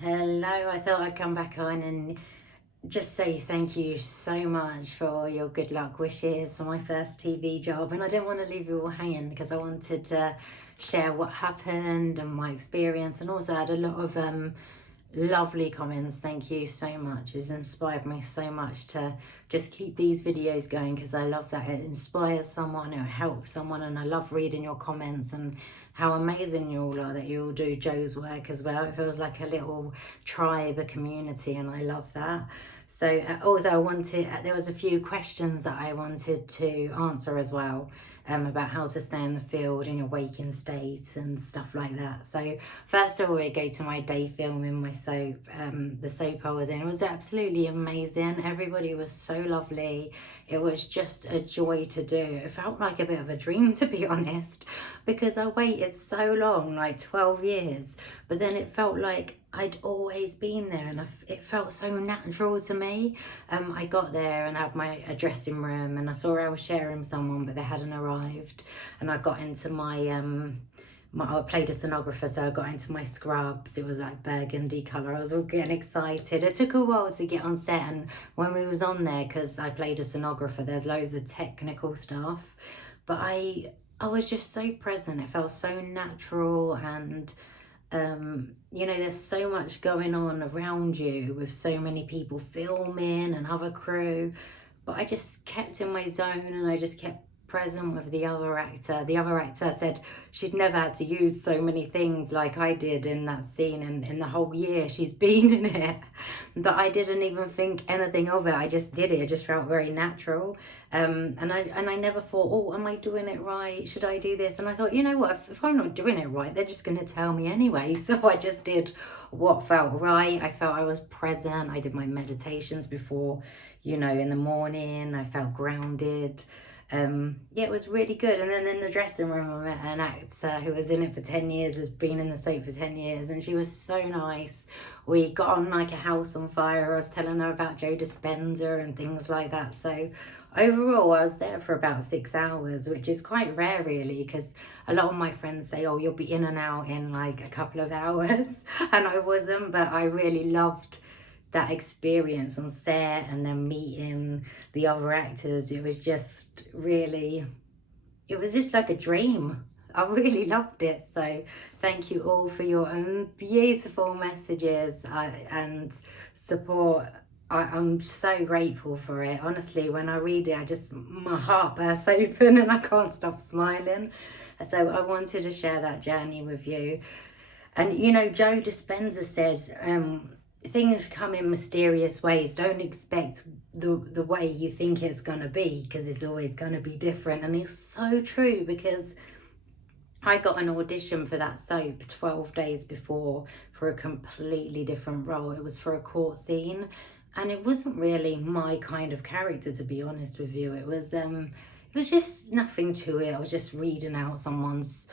Hello, I thought I'd come back on and just say thank you so much for your good luck wishes for my first TV job. And I didn't want to leave you all hanging because I wanted to share what happened and my experience. And also I had a lot of lovely comments. Thank you so much. It's inspired me so much to just keep these videos going because I love that it inspires someone, it helps someone, and I love reading your comments and how amazing you all are that you all do Joe's work as well. It feels like a little tribe, a community, and I love that. So also there was a few questions that I wanted to answer as well, about how to stay in the field in your waking state and stuff like that. So first of all, we go to my day filming my soap, the soap I was in. It was absolutely amazing. Everybody was so lovely. It was just a joy to do. It felt like a bit of a dream, to be honest, because I waited so long, like 12 years, but then it felt like I'd always been there, and it felt so natural to me. I got there and had a dressing room, and I saw I was sharing someone, but they hadn't arrived. And I got into I played a sonographer, so I got into my scrubs. It was like burgundy colour. I was all getting excited. It took a while to get on set, and when we was on there, because I played a sonographer, there's loads of technical stuff, but I was just so present. It felt so natural, and there's so much going on around you with so many people filming and other crew, but I just kept in my zone and I just kept present with the other actor. The other actor said she'd never had to use so many things like I did in that scene, and in the whole year she's been in it, but I didn't even think anything of it. I just did it. It just felt very natural. And I never thought, oh, am I doing it right? Should I do this? And I thought, you know what, if I'm not doing it right, they're just going to tell me anyway. So I just did what felt right. I felt I was present. I did my meditations before, in the morning. I felt grounded. Yeah, it was really good. And then in the dressing room, I met an actor who was in it for 10 years, has been in the soap for 10 years, and she was so nice. We got on like a house on fire. I was telling her about Joe Dispenza and things like that. So overall, I was there for about 6 hours, which is quite rare really, because a lot of my friends say, oh, you'll be in and out in like a couple of hours. And I wasn't, but I really loved that experience on set and then meeting the other actors. It was just like a dream. I really loved it. So thank you all for your beautiful messages and support. I'm so grateful for it. Honestly, when I read it, my heart bursts open and I can't stop smiling. So I wanted to share that journey with you. And Joe Dispenza says, things come in mysterious ways. Don't expect the way you think it's going to be, because it's always going to be different. And it's so true, because I got an audition for that soap 12 days before for a completely different role. It was for a court scene, and it wasn't really my kind of character, to be honest with you. It was just nothing to it. I was just reading out someone's,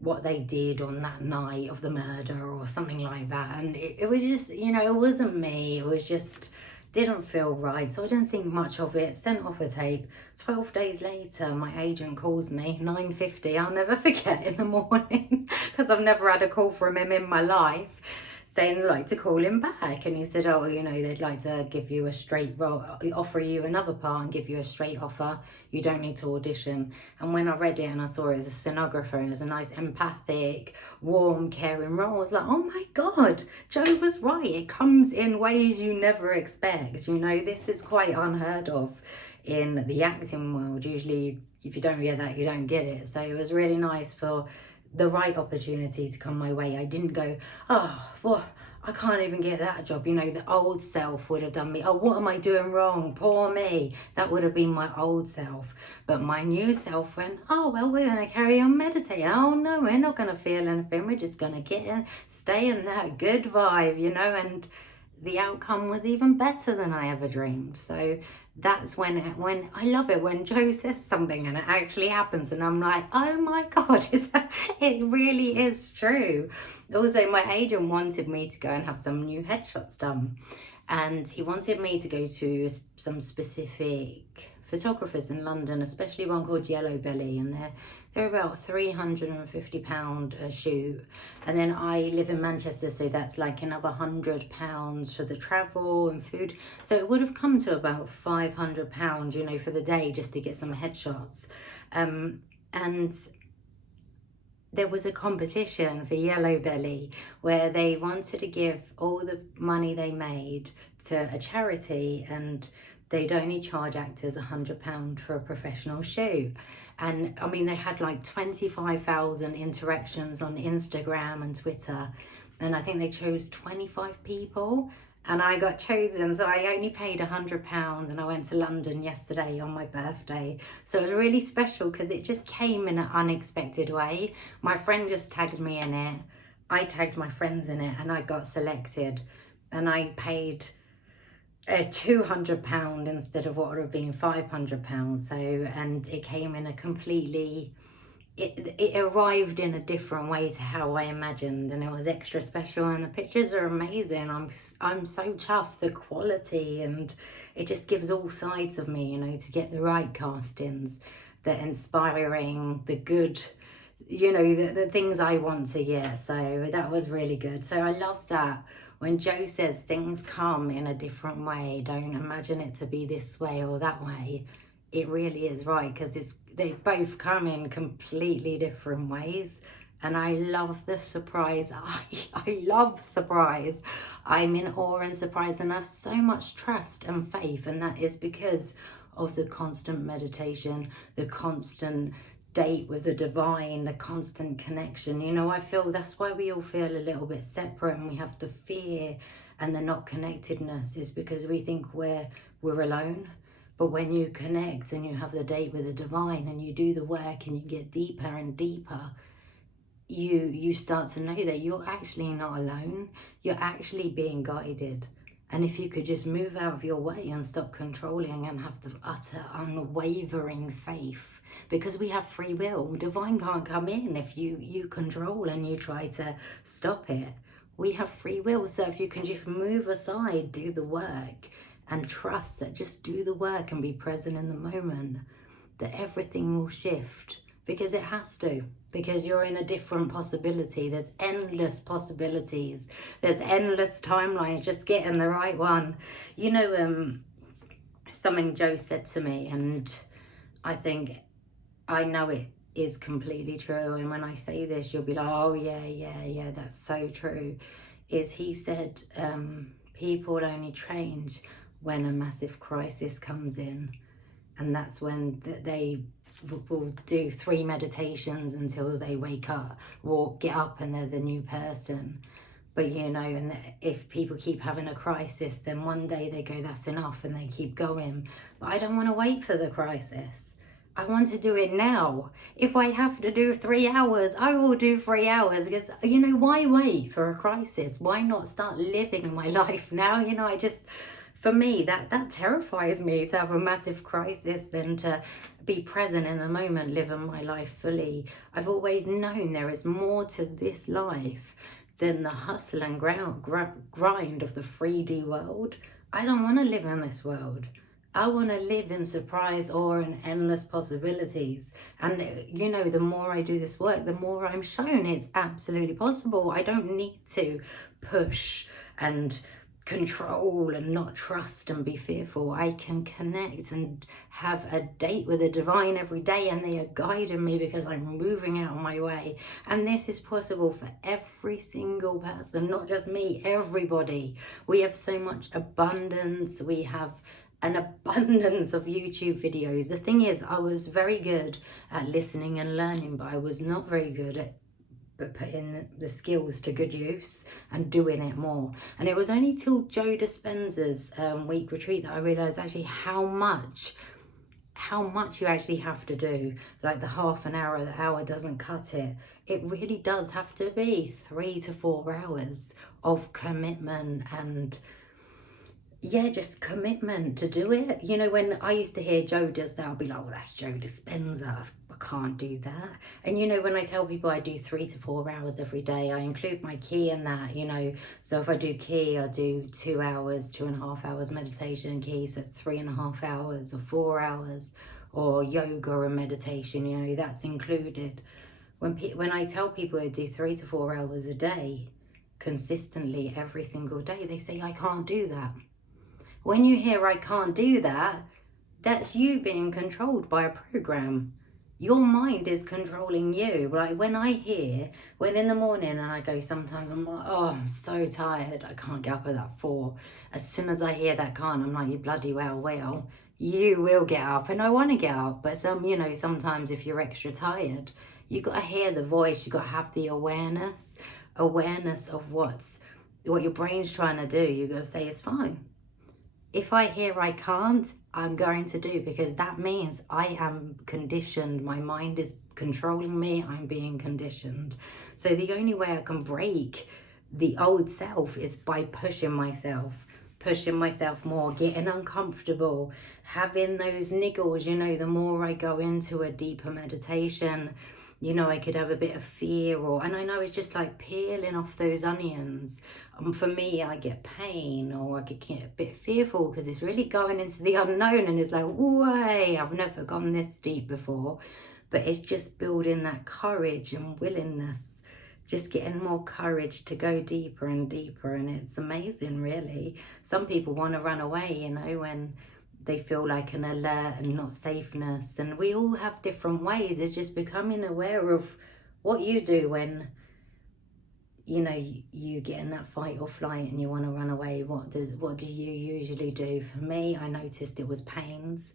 what they did on that night of the murder or something like that. And it was just, it wasn't me. It was just, didn't feel right. So I didn't think much of it. Sent off a tape. 12 days later, my agent calls me, 9:50. I'll never forget, in the morning, because I've never had a call from him in my life, saying they'd like to call him back. And he said, oh, they'd like to give you a straight role, offer you another part and give you a straight offer. You don't need to audition. And when I read it and I saw it as a stenographer and it was a nice, empathic, warm, caring role, I was like, oh my God, Joe was right. It comes in ways you never expect. This is quite unheard of in the acting world. Usually, if you don't get that, you don't get it. So it was really nice for the right opportunity to come my way. I didn't go, oh, well, I can't even get that job. The old self would have done me, oh, what am I doing wrong? Poor me. That would have been my old self. But my new self went, oh, well, we're going to carry on meditating. Oh, no, we're not going to feel anything. We're just going to stay in that good vibe, and the outcome was even better than I ever dreamed. So that's when I love it when Joe says something and it actually happens, and I'm like, oh my God, it really is true. Also, my agent wanted me to go and have some new headshots done, and he wanted me to go to some specific photographers in London, especially one called Yellow Belly, and They're about £350 a shoot. And then I live in Manchester, so that's like another £100 for the travel and food. So it would have come to about £500, you know, for the day just to get some headshots. And there was a competition for Yellow Belly where they wanted to give all the money they made to a charity, and they'd only charge actors £100 for a professional shoot. And I mean, they had like 25,000 interactions on Instagram and Twitter, and I think they chose 25 people, and I got chosen. So I only paid £100, and I went to London yesterday on my birthday. So it was really special because it just came in an unexpected way. My friend just tagged me in it, I tagged my friends in it, and I got selected, and I paid £200 instead of what would have been £500. So, and it came in a completely, it arrived in a different way to how I imagined, and it was extra special, and the pictures are amazing. I'm so chuffed, the quality, and it just gives all sides of me, you know, to get the right castings, the inspiring, the good, you know, the things I want to get. So that was really good. So I love that. When Joe says things come in a different way, don't imagine it to be this way or that way, it really is right, because they both come in completely different ways. And I love the surprise. I love surprise. I'm in awe and surprise, and I have so much trust and faith, and that is because of the constant meditation, the constant date with the divine, the constant connection. You know, I feel that's why we all feel a little bit separate, and we have the fear and the not connectedness, is because we think we're alone. But when you connect and you have the date with the divine, and you do the work and you get deeper and deeper, you start to know that you're actually not alone. You're actually being guided. And if you could just move out of your way and stop controlling and have the utter unwavering faith, because we have free will. Divine can't come in if you control and you try to stop it. We have free will. So if you can just move aside, do the work, and trust that, just do the work and be present in the moment, that everything will shift, because it has to, because you're in a different possibility. There's endless possibilities. There's endless timelines. Just getting the right one. You know, something Joe said to me, and I know it is completely true. And when I say this, you'll be like, oh yeah, that's so true. Is he said, people only change when a massive crisis comes in. And that's when they will do 3 meditations until they wake up, get up, and they're the new person. But you know, and if people keep having a crisis, then one day they go, that's enough, and they keep going. But I don't want to wait for the crisis. I want to do it now. If I have to do 3 hours, I will do 3 hours, because, you know, why wait for a crisis? Why not start living my life now? You know, for me, that terrifies me, to have a massive crisis than to be present in the moment, living my life fully. I've always known there is more to this life than the hustle and grind of the 3D world. I don't want to live in this world. I want to live in surprise, awe, and endless possibilities. And, you know, the more I do this work, the more I'm shown it's absolutely possible. I don't need to push and control and not trust and be fearful. I can connect and have a date with the divine every day, and they are guiding me because I'm moving out of my way. And this is possible for every single person, not just me, everybody. We have so much abundance. We have an abundance of YouTube videos. The thing is, I was very good at listening and learning, but I was not very good at putting the skills to good use and doing it more. And it was only till Joe Dispenza's week retreat that I realized actually how much you actually have to do. Like the half an hour, the hour doesn't cut it. It really does have to be 3 to 4 hours of commitment, and yeah, just commitment to do it. You know, when I used to hear Joe does that, I'll be like, well, that's Joe Dispenza. I can't do that. And you know, when I tell people I do 3 to 4 hours every day, I include my key in that, you know. So if I do key, I do 2 hours, 2.5 hours meditation key, so 3.5 hours or 4 hours or yoga and meditation, you know, that's included. When I tell people I do 3 to 4 hours a day, consistently every single day, they say, I can't do that. When you hear I can't do that, that's you being controlled by a program. Your mind is controlling you. Like when in the morning and I go, sometimes I'm like, oh, I'm so tired, I can't get up at that 4. As soon as I hear that can't, I'm like, you bloody well will. You will get up. And I want to get up. But you know, sometimes if you're extra tired, you got to hear the voice. You got to have the awareness of what your brain's trying to do. You got to say, it's fine. If I hear I can't, I'm going to do, because that means I am conditioned. My mind is controlling me. I'm being conditioned. So the only way I can break the old self is by pushing myself more, getting uncomfortable, having those niggles. You know, the more I go into a deeper meditation, you know, I could have a bit of fear, and I know it's just like peeling off those onions. For me, I get pain, or I could get a bit fearful because it's really going into the unknown, and it's like, way, I've never gone this deep before. But it's just building that courage and willingness, just getting more courage to go deeper and deeper, and it's amazing, really. Some people want to run away, you know, when they feel like an alert and not safeness, and we all have different ways. It's just becoming aware of what you do when, you know, you get in that fight or flight and you want to run away. What do you usually do? For me, I noticed it was pains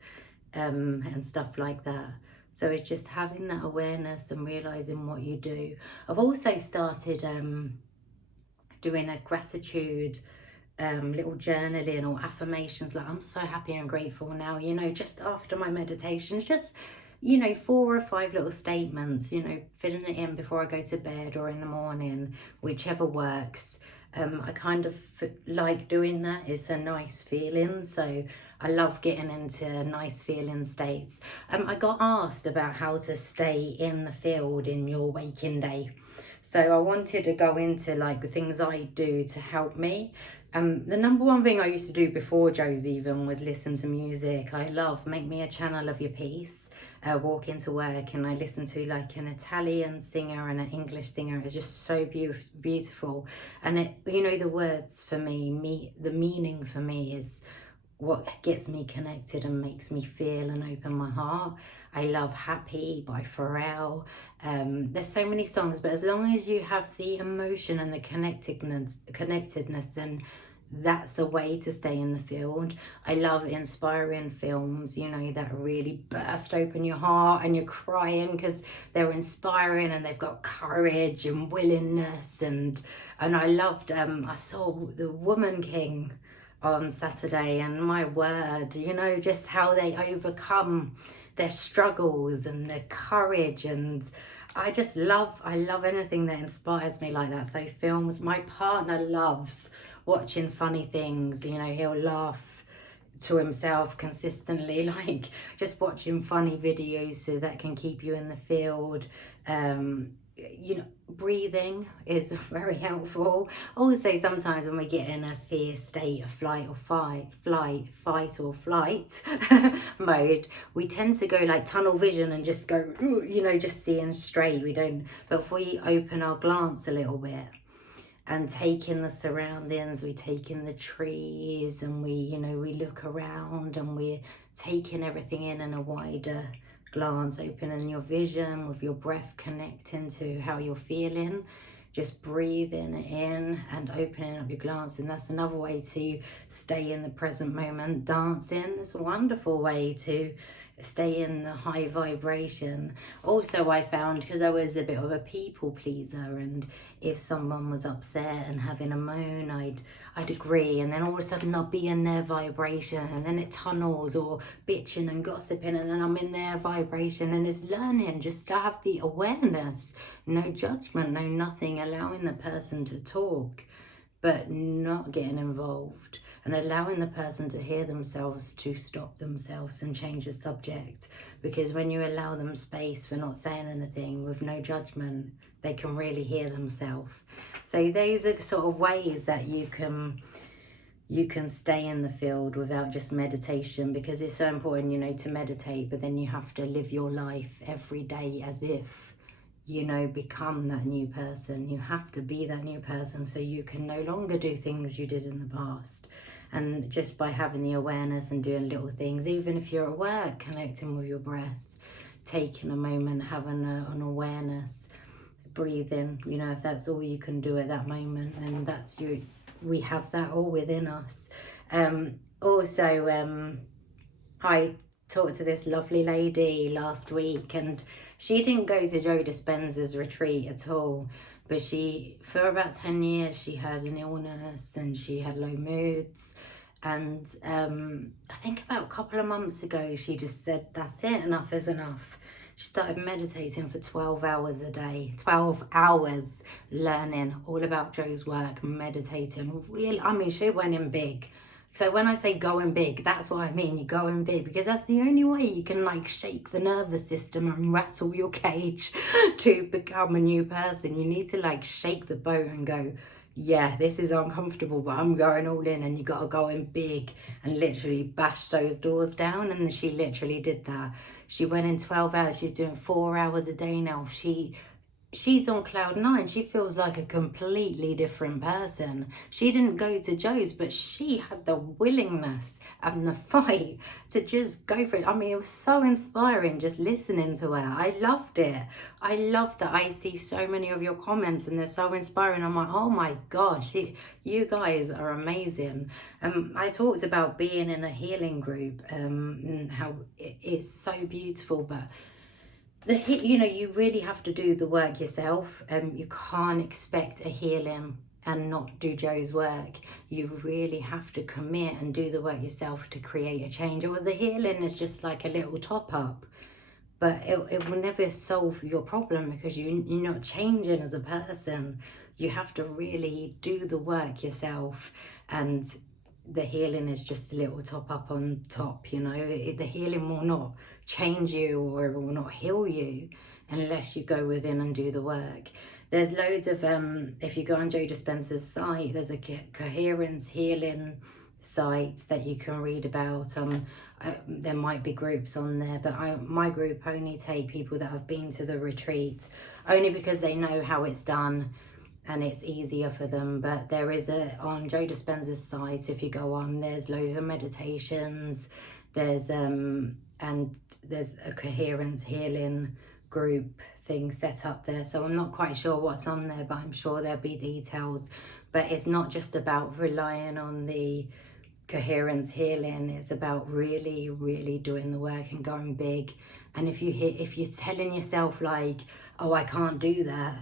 and stuff like that. So it's just having that awareness and realizing what you do. I've also started doing a gratitude little journaling or affirmations, like I'm so happy and grateful now, you know, just after my meditations, just, you know, 4 or 5 little statements, you know, filling it in before I go to bed or in the morning, whichever works. I kind of like doing that. It's a nice feeling, so I love getting into nice feeling states. I got asked about how to stay in the field in your waking day. So I wanted to go into like the things I do to help me. The number one thing I used to do before Joe's even was listen to music. I love make me a channel of your peace. Walk into work and I listen to like an Italian singer and an English singer. It's just so beautiful. And it, you know, the words for me, the meaning for me is what gets me connected and makes me feel and open my heart. I love Happy by Pharrell. There's so many songs, but as long as you have the emotion and the connectedness, then that's a way to stay in the field. I love inspiring films, you know, that really burst open your heart and you're crying because they're inspiring and they've got courage and willingness. And I loved, I saw The Woman King on Saturday, and my word, you know, just how they overcome their struggles and their courage. And I love anything that inspires me like that. So films, my partner loves watching funny things, you know, he'll laugh to himself consistently, like just watching funny videos so that can keep you in the field. You know, breathing is very helpful. Also, sometimes when we get in a fear state of fight or flight mode, we tend to go like tunnel vision and just go, you know, just seeing straight. We don't, but if we open our glance a little bit and take in the surroundings, we take in the trees, and we, you know, we look around and we're taking everything in a wider glance, opening your vision with your breath, connecting to how you're feeling, just breathing in and opening up your glance. And that's another way to stay in the present moment. Dancing is a wonderful way to stay in the high vibration. Also, I found, because I was a bit of a people pleaser, and if someone was upset and having a moan, I'd agree, and then all of a sudden I'll be in their vibration, and then it tunnels, or bitching and gossiping, and then I'm in their vibration. And it's learning just to have the awareness, no judgment, no nothing, allowing the person to talk but not getting involved, and allowing the person to hear themselves, to stop themselves and change the subject. Because when you allow them space for not saying anything with no judgment, they can really hear themselves. So those are sort of ways that you can you can stay in the field without just meditation, because it's so important, you know, to meditate, but then you have to live your life every day as if, you know, become that new person. You have to be that new person so you can no longer do things you did in the past. And just by having the awareness and doing little things, even if you're at work, connecting with your breath, taking a moment, having an awareness, breathing, you know, if that's all you can do at that moment, and that's you. We have that all within us. Also, I talked to this lovely lady last week, and she didn't go to Joe Dispenza's retreat at all, but she, for about 10 years, she had an illness and she had low moods. And I think about a couple of months ago, she just said, that's it, enough is enough. She started meditating for 12 hours a day, 12 hours, learning all about Joe's work, meditating. Really, I mean, she went in big. So when I say going big, that's what I mean. You're going big, because that's the only way you can like shake the nervous system and rattle your cage to become a new person. You need to like shake the boat and go, yeah, this is uncomfortable, but I'm going all in. And you got to go in big and literally bash those doors down. And she literally did that. She went in 12 hours. She's doing 4 hours a day now. She's on cloud 9. She feels like a completely different person. She didn't go to Joe's, but she had the willingness and the fight to just go for it. I mean, it was so inspiring just listening to her. I loved it. I love that. I see so many of your comments and they're so inspiring. I'm like, oh my gosh, you guys are amazing. I talked about being in a healing group, and how it's so beautiful, but you know, you really have to do the work yourself. You can't expect a healing and not do Joe's work. You really have to commit and do the work yourself to create a change. Or the healing is just like a little top up, but it will never solve your problem, because you're not changing as a person. You have to really do the work yourself, and the healing is just a little top up on top, you know. The healing will not change you, or it will not heal you unless you go within and do the work. There's loads of, if you go on Joe Dispenza's site, there's a coherence healing sites that you can read about. There might be groups on there, but my group only take people that have been to the retreat, only because they know how it's done and it's easier for them. But there is on Joe Dispenza's site, if you go on, there's loads of meditations, there's and there's a coherence healing group thing set up there. So I'm not quite sure what's on there, but I'm sure there'll be details. But it's not just about relying on the coherence healing, it's about really, really doing the work and going big. And if you're telling yourself like, oh, I can't do that,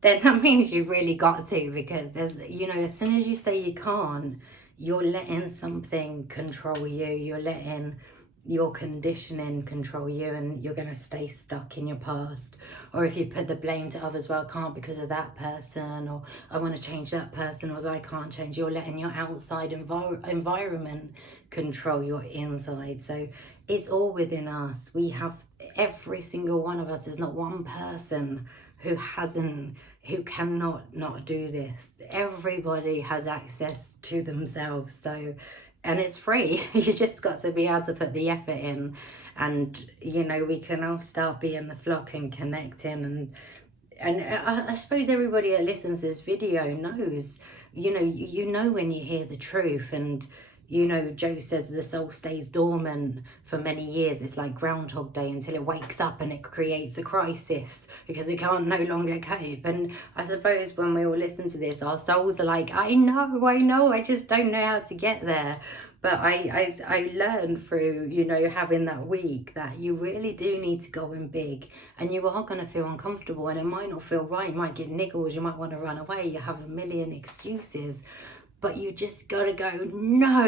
then that means you really got to, because there's, you know, as soon as you say you can't, you're letting something control you. You're letting your conditioning control you, and you're going to stay stuck in your past. Or if you put the blame to others, well, I can't because of that person, or I want to change that person, or I can't change, you're letting your outside environment control your inside. So it's all within us. We have, every single one of us, there's not one person who cannot not do this. Everybody has access to themselves. So, and it's free. You just got to be able to put the effort in. And, you know, we can all start being the flock and connecting. And I suppose everybody that listens to this video knows, you know, you know when you hear the truth. And, you know, Joe says the soul stays dormant for many years. It's like Groundhog Day until it wakes up and it creates a crisis because it can't no longer cope. And I suppose when we all listen to this, our souls are like, I know, I just don't know how to get there. But I learned through, you know, having that week that you really do need to go in big, and you are going to feel uncomfortable, and it might not feel right. You might get niggles, you might want to run away, you have a million excuses. But you just got to go, no,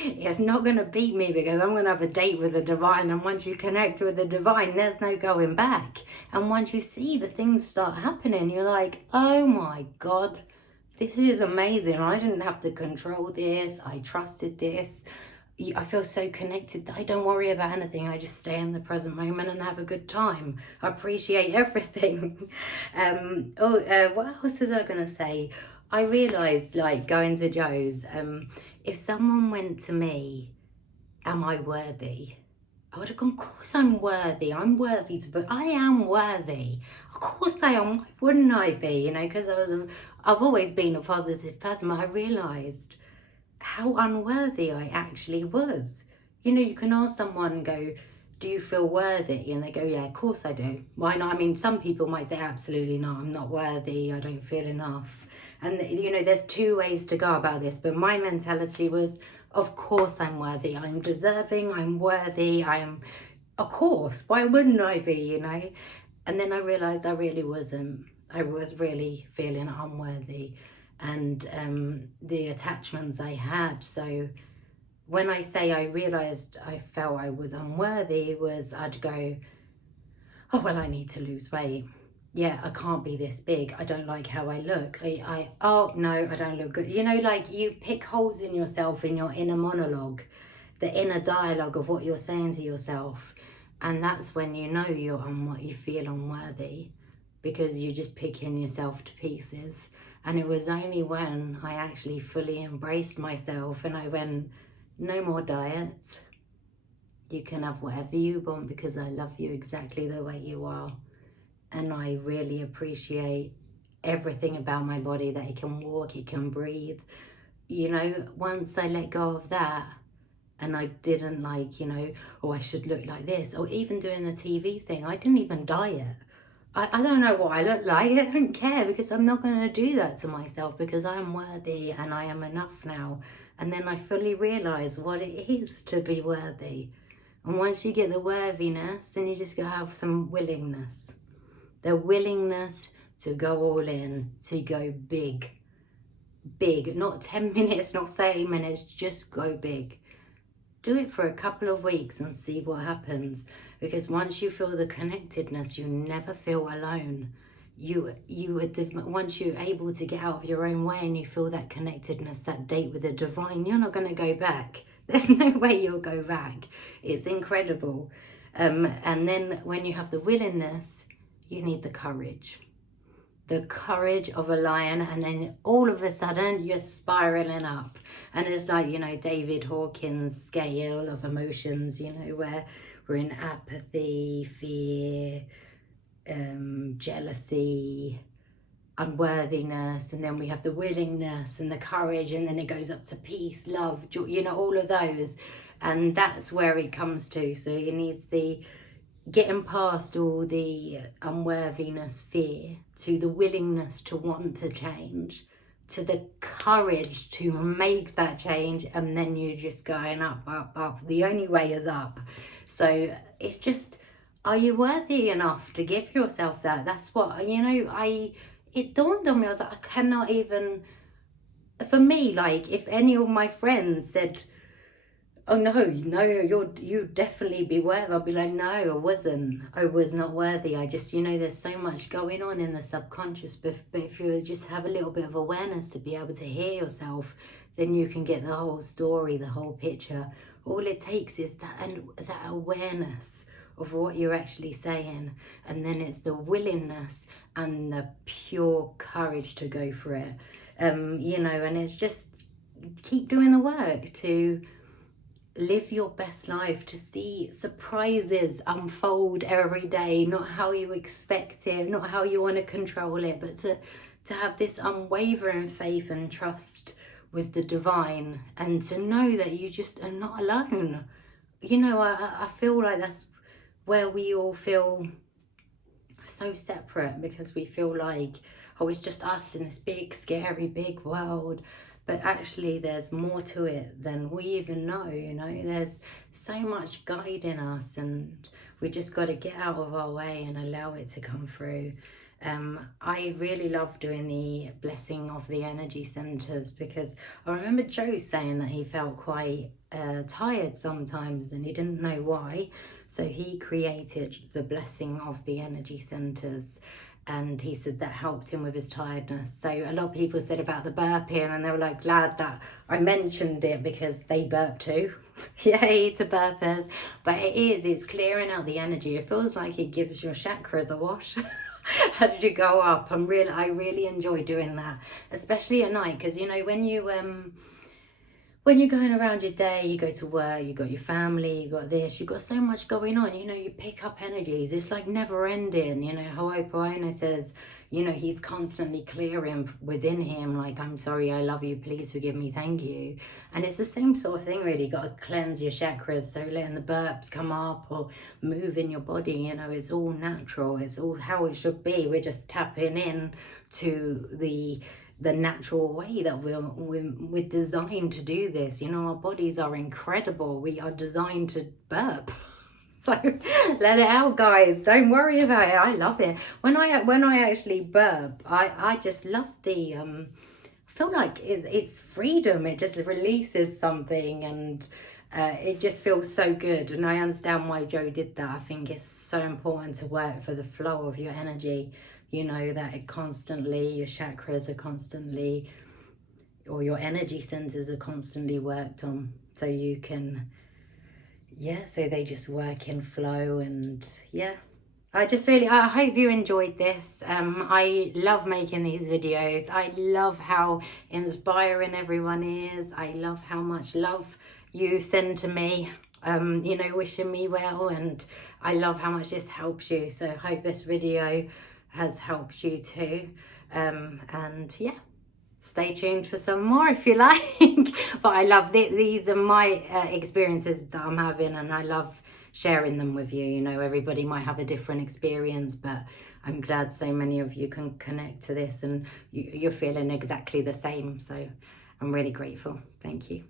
it's not going to beat me, because I'm going to have a date with the divine. And once you connect with the divine, there's no going back. And once you see the things start happening, you're like, oh my God, this is amazing. I didn't have to control this. I trusted this. I feel so connected that I don't worry about anything. I just stay in the present moment and have a good time. I appreciate everything. What else was I going to say? I realised, like, going to Joe's, if someone went to me, am I worthy? I would have gone, of course I'm worthy. I'm worthy but I am worthy. Of course I am. Why wouldn't I be? You know, because I've always been a positive person, but I realised how unworthy I actually was. You know, you can ask someone, go, do you feel worthy? And they go, yeah, of course I do. Why not? I mean, some people might say, absolutely not, I'm not worthy, I don't feel enough. And, you know, there's two ways to go about this, but my mentality was, of course I'm worthy, I'm deserving, I'm worthy, of course, why wouldn't I be, you know? And then I realised I really wasn't. I was really feeling unworthy, and the attachments I had. So when I say I realised I felt I was unworthy, was I'd go, oh, well, I need to lose weight. Yeah, I can't be this big. I don't like how I look. Oh, no, I don't look good. You know, like, you pick holes in yourself, in your inner monologue, the inner dialogue of what you're saying to yourself. And that's when you know you feel unworthy, because you're just picking yourself to pieces. And it was only when I actually fully embraced myself and I went, no more diets. You can have whatever you want because I love you exactly the way you are. And I really appreciate everything about my body, that it can walk, it can breathe. You know, once I let go of that, and I didn't, like, you know, oh, I should look like this, or even doing the TV thing, I didn't even diet. I don't know what I look like, I don't care, because I'm not going to do that to myself, because I am worthy and I am enough now. And then I fully realise what it is to be worthy. And once you get the worthiness, then you just got to have some willingness. The willingness to go all in, to go big. Big, not 10 minutes, not 30 minutes, just go big. Do it for a couple of weeks and see what happens. Because once you feel the connectedness, you never feel alone. Once you're able to get out of your own way and you feel that connectedness, that date with the divine, you're not going to go back. There's no way you'll go back. It's incredible. And then when you have the willingness, you need the courage. The courage of a lion, and then all of a sudden you're spiraling up. And it's like, you know, David Hawkins' scale of emotions, you know, where we're in apathy, fear, jealousy, unworthiness, and then we have the willingness and the courage, and then it goes up to peace, love, joy, you know, all of those. And that's where it comes to. So it needs the getting past all the unworthiness, fear, to the willingness to want to change, to the courage to make that change, and then you're just going up, up, up. The only way is up. So it's just, are you worthy enough to give yourself that? That's what, you know, it dawned on me, I was like, I cannot even, for me, like, if any of my friends said, oh no, you definitely be worthy, I'll be like, no, I wasn't. I was not worthy. I just, you know, there's so much going on in the subconscious, but if you just have a little bit of awareness to be able to hear yourself, then you can get the whole story, the whole picture. All it takes is that awareness of what you're actually saying, and then it's the willingness and the pure courage to go for it. You know, and it's just keep doing the work to live your best life, to see surprises unfold every day, not how you expect it, not how you want to control it, but to have this unwavering faith and trust with the divine, and to know that you just are not alone. You know, I feel like that's where we all feel so separate, because we feel like, oh, it's just us in this big, scary, big world. But actually there's more to it than we even know, you know. There's so much guiding us, and we just got to get out of our way and allow it to come through. I really love doing the blessing of the energy centers, because I remember Joe saying that he felt quite tired sometimes and he didn't know why. So he created the blessing of the energy centers. And he said that helped him with his tiredness. So a lot of people said about the burping, and they were like glad that I mentioned it, because they burp too. Yay to burpers. But it's clearing out the energy. It feels like it gives your chakras a wash. as you go up. I really enjoy doing that, especially at night, because you know when you're going around your day, you go to work, you got your family, you got this, you got so much going on, you know, you pick up energies. It's like never ending, you know. Ho'oponopono says, you know, he's constantly clearing within him, like, I'm sorry, I love you, please forgive me, thank you. And it's the same sort of thing, really. You got to cleanse your chakras, so letting the burps come up or move in your body, you know, it's all natural. It's all how it should be. We're just tapping in to the natural way that we're designed to do this. You know, our bodies are incredible. We are designed to burp. So let it out, guys. Don't worry about it. I love it. When I actually burp, I just love the I feel like it's freedom. It just releases something, and it just feels so good. And I understand why Joe did that. I think it's so important to work for the flow of your energy. You know, that it constantly, your chakras are constantly, or your energy centers are constantly worked on, so you can, yeah, so they just work in flow. And yeah, I hope you enjoyed this. I love making these videos. I love how inspiring everyone is. I love how much love you send to me, you know, wishing me well, and I love how much this helps you. So I hope this video has helped you too. And yeah, stay tuned for some more if you like. But I love these are my experiences that I'm having, and I love sharing them with you. You know, everybody might have a different experience, but I'm glad so many of you can connect to this, and you're feeling exactly the same. So I'm really grateful. Thank you.